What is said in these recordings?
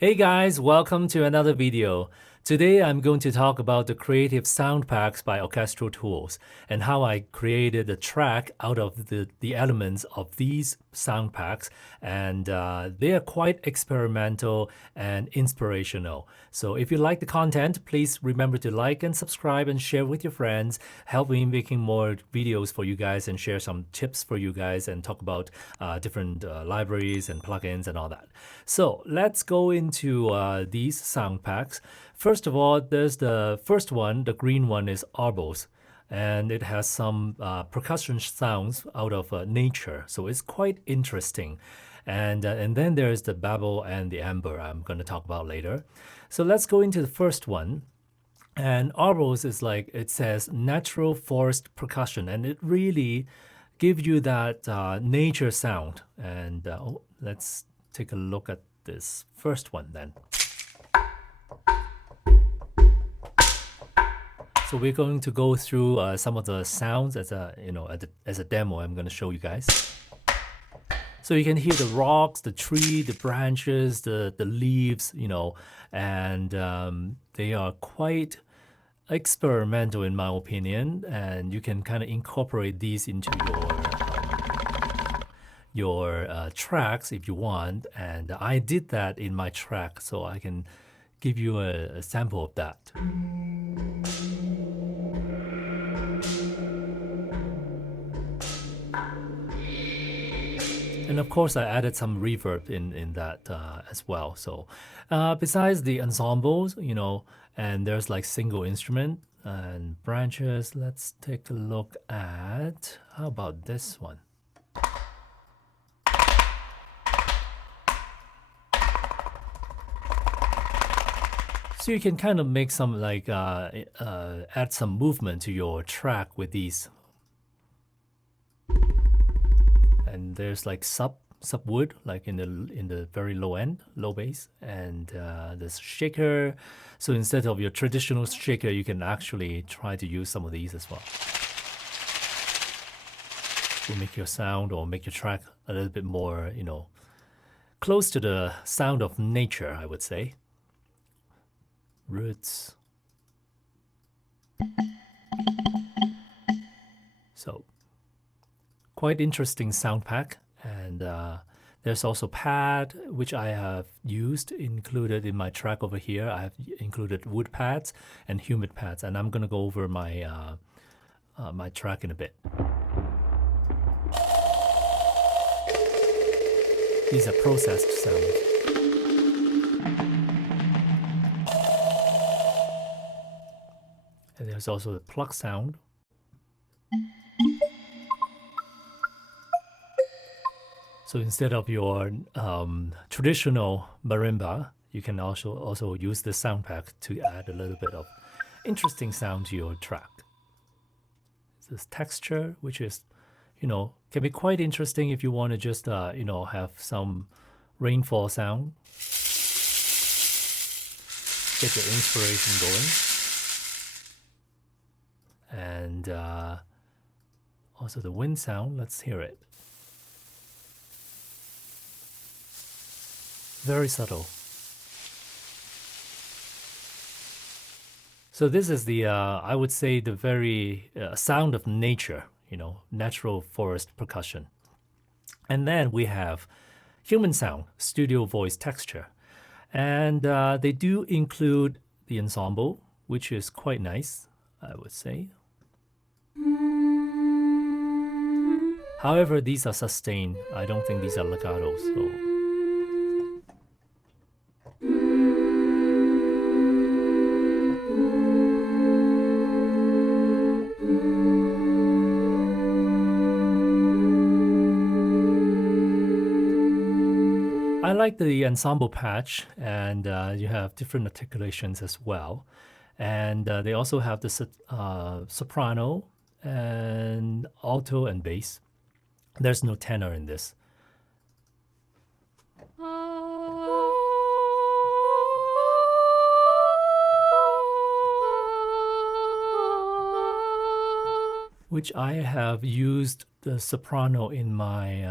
Hey guys, welcome to another video. Today I'm going to talk about the Creative Soundpacks by Orchestral Tools and how I created a track out of the elements of these sound packs, and they are quite experimental and inspirational. So if you like the content, please remember to like and subscribe and share with your friends. Help me making more videos for you guys and share some tips for you guys and talk about different libraries and plugins and all that. So let's go into these sound packs. First of all, there's the first one, the green one is Arbos, and it has some percussion sounds out of nature, so it's quite interesting. And then there's the Babel and the Amber I'm going to talk about later. So let's go into the first one. And Arbos is like, it says natural forest percussion, and it really gives you that nature sound. And let's take a look at this first one then. So we're going to go through some of the sounds as a as a demo. I'm going to show you guys. So you can hear the rocks, the tree, the branches, the leaves, and they are quite experimental in my opinion. And you can kind of incorporate these into your tracks if you want. And I did that in my track, so I can give you a sample of that. And of course, I added some reverb in that as well. So besides the ensembles, and there's like single instrument and branches, let's take a look at, how about this one? So you can kind of make some like, add some movement to your track with these. And there's like sub wood, like in the very low end, low bass, and there's shaker. So instead of your traditional shaker, you can actually try to use some of these as well to make your sound or make your track a little bit more, close to the sound of nature, I would say. Roots. So quite interesting sound pack. And there's also pad, which I have included in my track over here. I have included wood pads and humid pads, and I'm gonna go over my my track in a bit. These are processed sounds. And there's also the pluck sound. So instead of your traditional marimba, you can also use the sound pack to add a little bit of interesting sound to your track. This texture, which is, can be quite interesting if you want to just, have some rainfall sound. Get your inspiration going. And also the wind sound, let's hear it. Very subtle. So this is the, I would say, the very sound of nature, natural forest percussion. And then we have human sound, studio voice texture. And they do include the ensemble, which is quite nice, I would say. However, these are sustained. I don't think these are legatos. So. I like the ensemble patch, and you have different articulations as well. And they also have the soprano and alto and bass. There's no tenor in this. Which I have used the soprano in my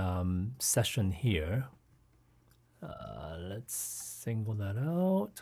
session here. Let's single that out.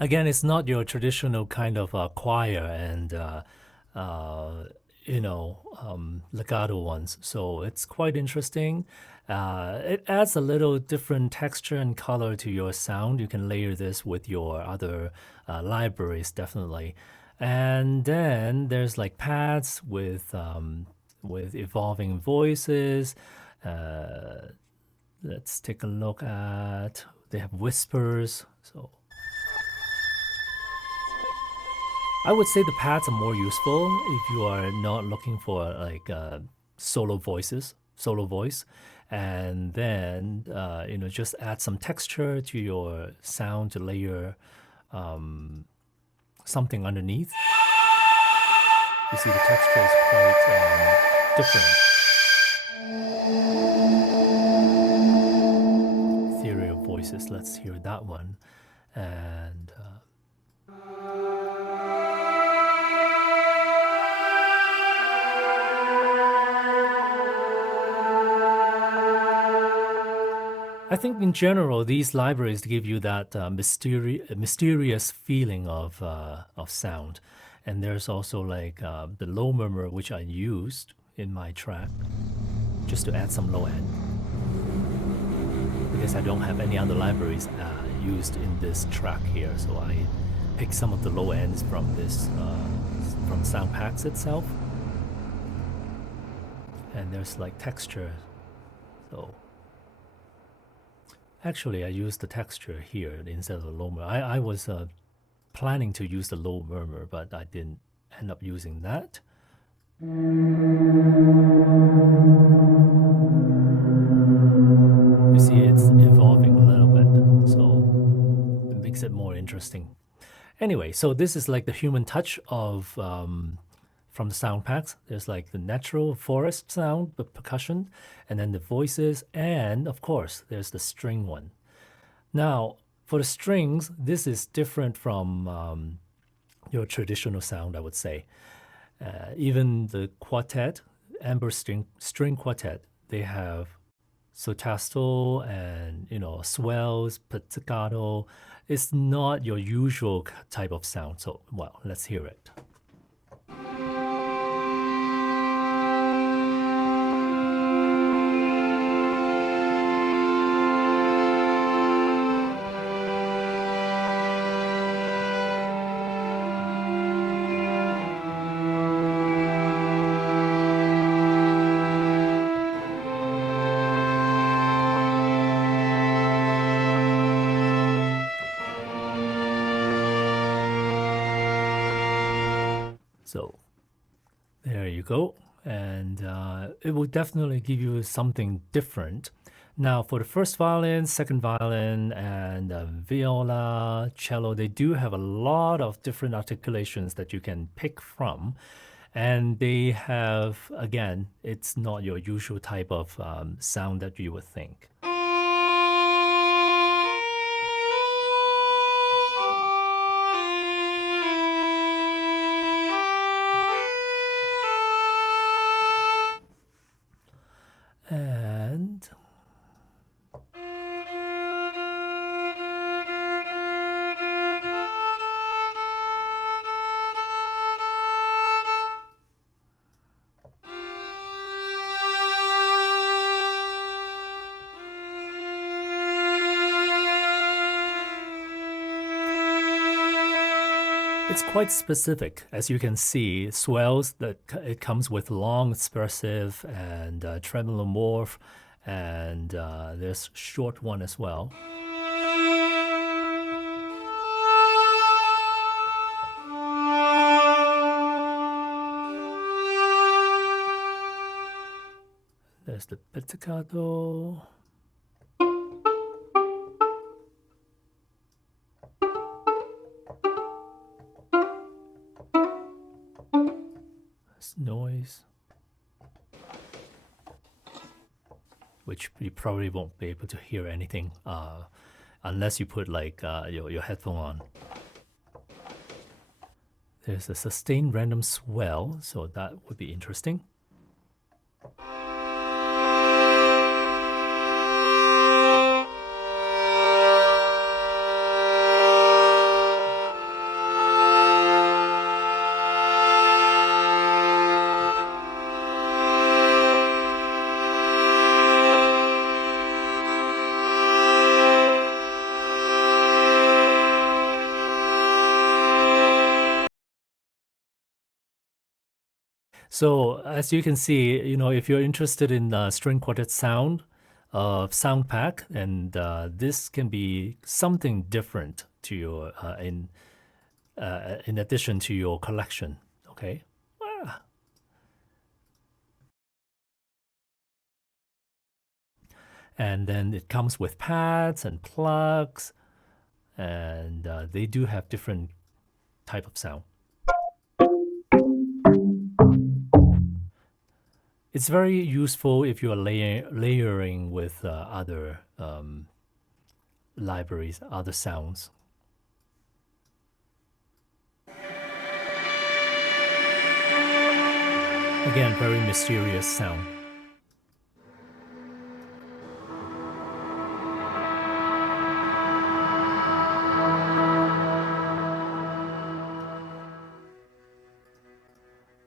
Again, it's not your traditional kind of choir and legato ones. So it's quite interesting. It adds a little different texture and color to your sound. You can layer this with your other libraries, definitely. And then there's like pads with evolving voices. Let's take a look at. They have whispers. So I would say the pads are more useful if you are not looking for like solo voice, and then just add some texture to your sound to layer something underneath. You see the texture is quite different. Ethereal voices. Let's hear that one, and. I think in general, these libraries give you that mysterious feeling of sound. And there's also like the low murmur, which I used in my track, just to add some low end. Because I don't have any other libraries used in this track here. So I picked some of the low ends from this, from Soundpacks itself. And there's like texture, so. Actually, I used the texture here instead of the low murmur. I was planning to use the low murmur, but I didn't end up using that. You see, it's evolving a little bit, so it makes it more interesting. Anyway, so this is like the human touch of from the Soundpacks. There's like the natural forest sound, the percussion, and then the voices, and of course, there's the string one. Now, for the strings, this is different from your traditional sound, I would say. Even the quartet, amber string quartet, they have sotasto and swells, pizzicato. It's not your usual type of sound. So, well, let's hear it. So there you go. And it will definitely give you something different. Now, for the first violin, second violin, and viola, cello, they do have a lot of different articulations that you can pick from. And they have, again, it's not your usual type of sound that you would think. And it's quite specific. As you can see, swells, that it comes with long expressive and tremolo morph, and there's short one as well. There's the pizzicato. There's noise, which you probably won't be able to hear anything unless you put like your headphone on. There's a sustained random swell, so that would be interesting. So as you can see, if you're interested in string quartet sound of Soundpack, and this can be something different to your in addition to your collection. Okay. And then it comes with pads and plugs, and they do have different type of sound. It's very useful if you are layering with other libraries, other sounds. Again, very mysterious sound.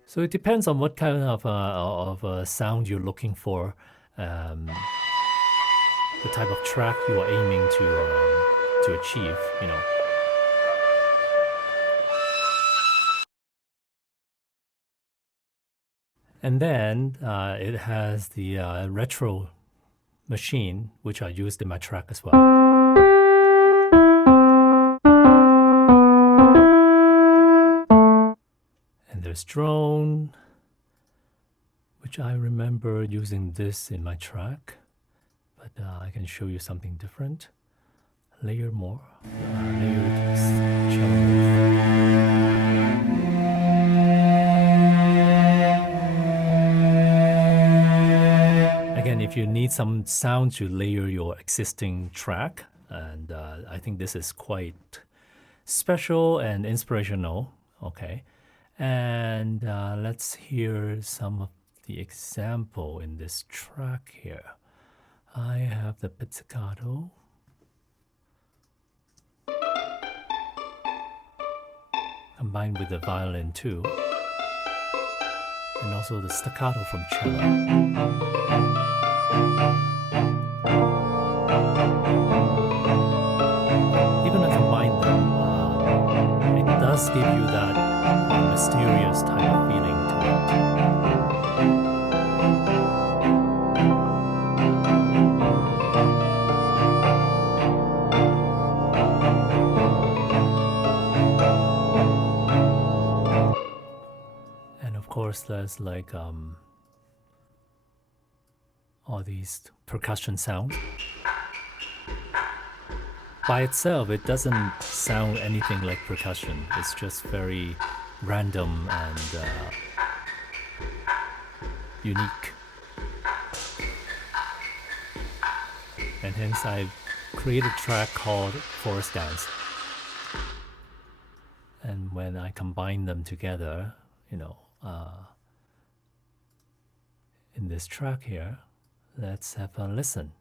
So it depends on what kind of sound you're looking for, the type of track you are aiming to achieve, And then it has the retro machine, which I used in my track as well. And there's drone, which I remember using this in my track, but I can show you something different. Layered cello. Again, if you need some sound to layer your existing track, and I think this is quite special and inspirational. Okay, and let's hear some of the example in this track here. I have the pizzicato. Combined with the violin too. And also the staccato from cello. Even I combine them, it does give you that mysterious type of feeling to it. Of course, there's like all these percussion sounds. By itself, it doesn't sound anything like percussion. It's just very random and unique. And hence I created a track called Forest Dance. And when I combine them together, in this track here, let's have a listen.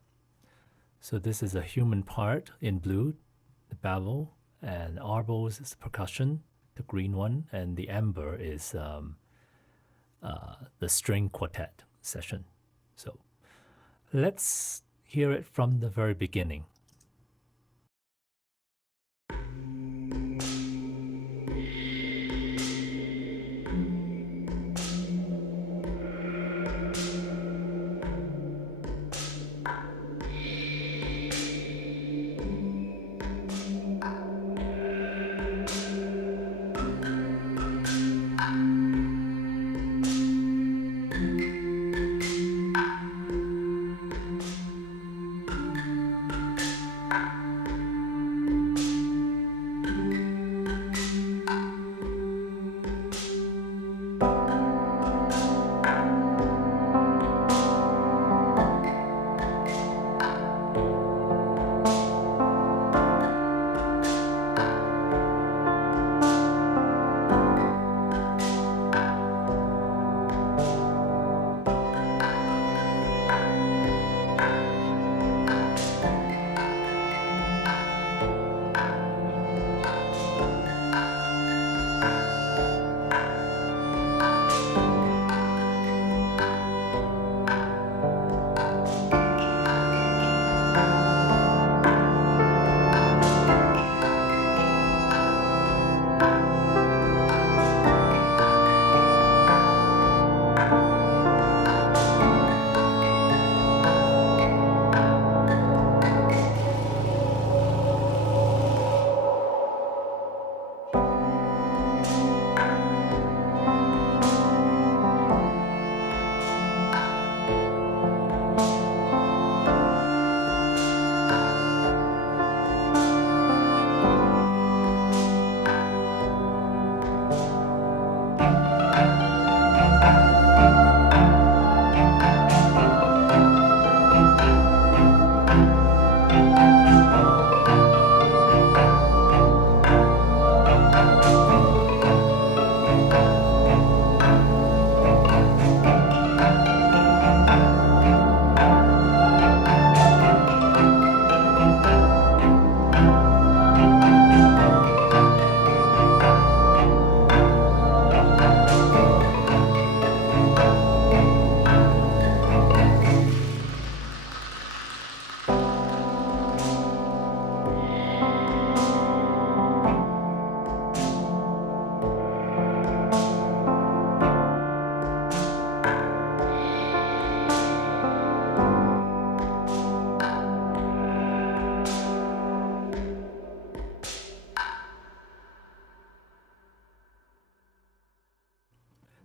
So this is a human part in blue, the Babel, and Arbos is the percussion, the green one, and the amber is the string quartet session. So let's hear it from the very beginning.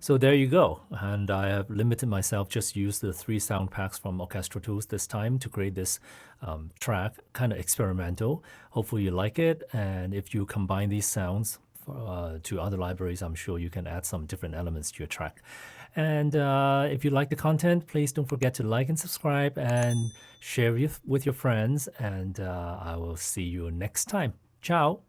So there you go. And I have limited myself, just use the 3 sound packs from Orchestral Tools this time to create this track, kind of experimental. Hopefully you like it. And if you combine these sounds to other libraries, I'm sure you can add some different elements to your track. And if you like the content, please don't forget to like and subscribe and share with your friends. And I will see you next time. Ciao.